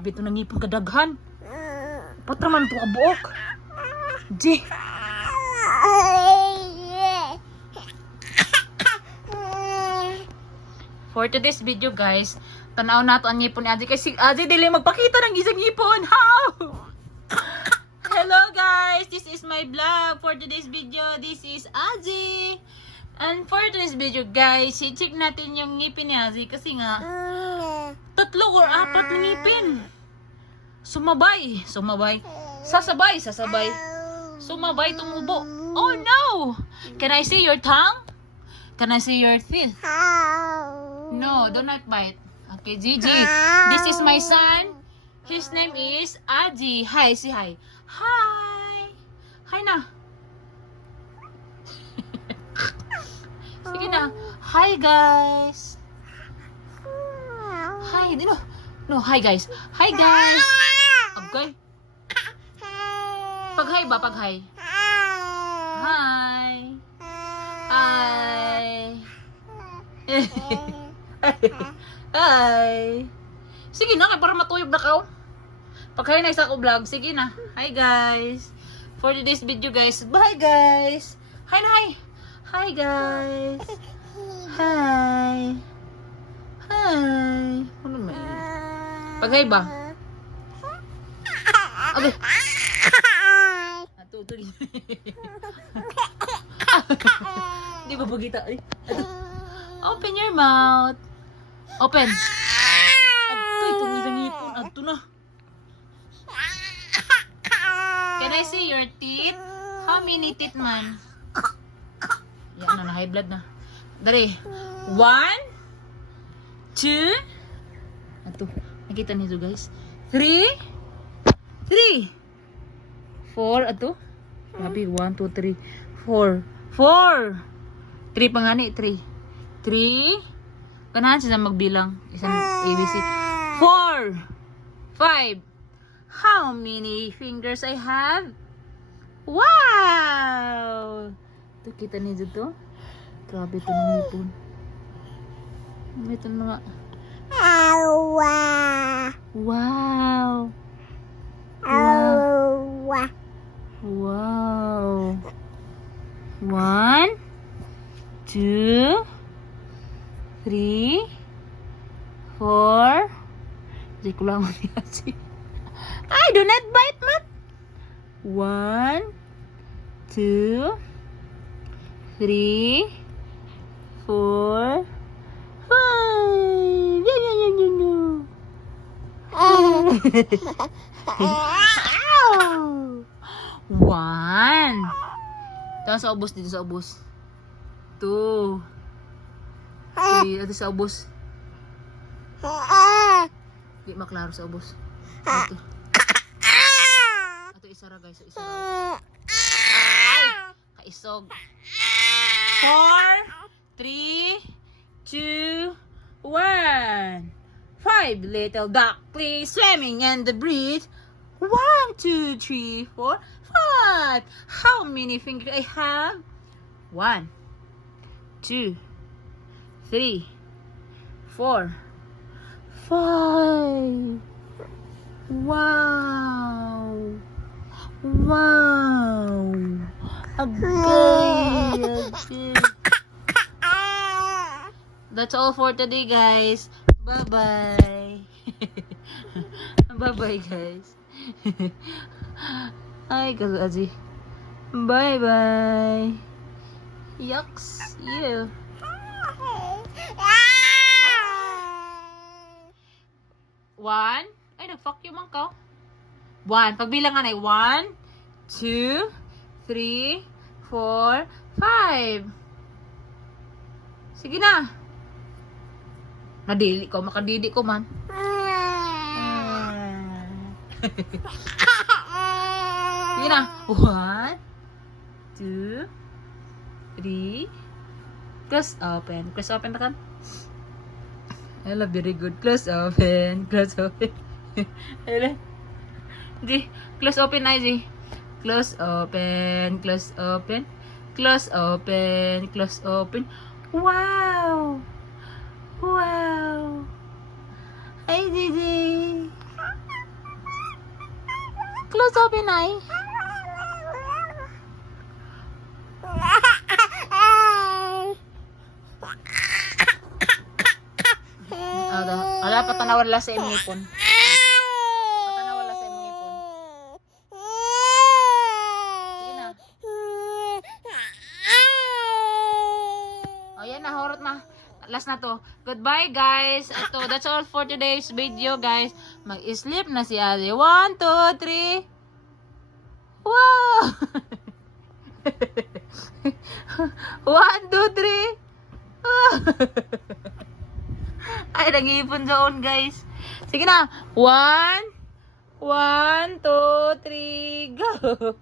Grabe ito nangipon kadaghan. Patraman ito abuok. Di. For today's video guys, tanaw nato ang ngipon ni Aji. Kasi Aji dili magpakita ng isang ngipon. How? Hello guys, this is my vlog. For today's video, this is Aji. And for today's video guys, i-check natin yung ngipin ni Aji. Kasi nga, 3 or 4 na ngipin. Sumabay. Sasabay. Sumabay tumubo. Oh no! Can I see your tongue? Can I see your teeth? No, do not bite. Okay, Gigi. This is my son. His name is Aji. Hi, say hi. Hi. Hi na. Sige na. Hi, guys. Hi. No, hi, guys. Hi, guys. Okay. Pag-hi ba? Pag-hi. Hi. Hi. Hi. Sige na, kaya para matuyog na ka. Pag-hi na isa ko vlog. Sige na. Hi, guys. For today's video, guys. Bye, guys. Hi na, hi. Hi, guys. Hi. Hi. Ano naman yun? Pag-hi ba? Okay. Ato. Di ba pagkita? Open your mouth. Open. Ato, itong isang ipon. Ato na. Can I see your teeth? How many teeth man? Yan na, high blood na. Dari. 1, 2. Ato. Nakita niyo guys. 3. 4. Ato. Sabi, 1, 2, 3, 4. 3 pa nga ni. 3. Kanahan siya magbilang. Isang ABC. 4. 5. How many fingers I have? Wow! Ito, kita niyo dito. Grabe ito ng hipon. Ito mga... Wow! Wow! 1, 2, 3, 4. Hindi ko lang kasi. Ay, do not bite, man. 1, 2, 3, 4, 5. One. Tapos sa ubos dito sa ubos. 2. 3. Ito sa ubos. Di maklaro sa ubos. Ito. Ito isa ra guys. Isa ra. Ay! Kaisog. 4, 3, 2, 1. 5 little ducklings swimming in the breeze. 1, 2, 3, 4, 5. How many fingers I have? 1, 2, 3, 4, 5. Wow. Okay. That's all for today, guys. Bye-bye. Bye-bye, guys. Hi, Aji. Bye-bye. Yucks. You. One. Ay, nag-fuck you man ka. 1. Pagbilangan ay 1, 2, 3, 4, 5. Sige na. Nadili ko. Makadidi ko man. Sige na. 1, 2, 3. Close open. Close open na kan. Hello, very good. Close open. Close open. Hello. Di. Close open na, Di. Close open. Close open. Close open. Close open. Wow! Wow! Hi, Didi! Close open eye. Wala, patanawan lang sa imong ipon. Patanawan lang sa imong ipon. Sige na. O yan na, horot na. Last na to. Goodbye guys. Ito, that's all for today's video guys. Mag-sleep na si Ate. 1, 2, 3. Wow! 1, 2, 3. Ay, nag-iipon doon guys. Sige na. 1, 2, 3, go!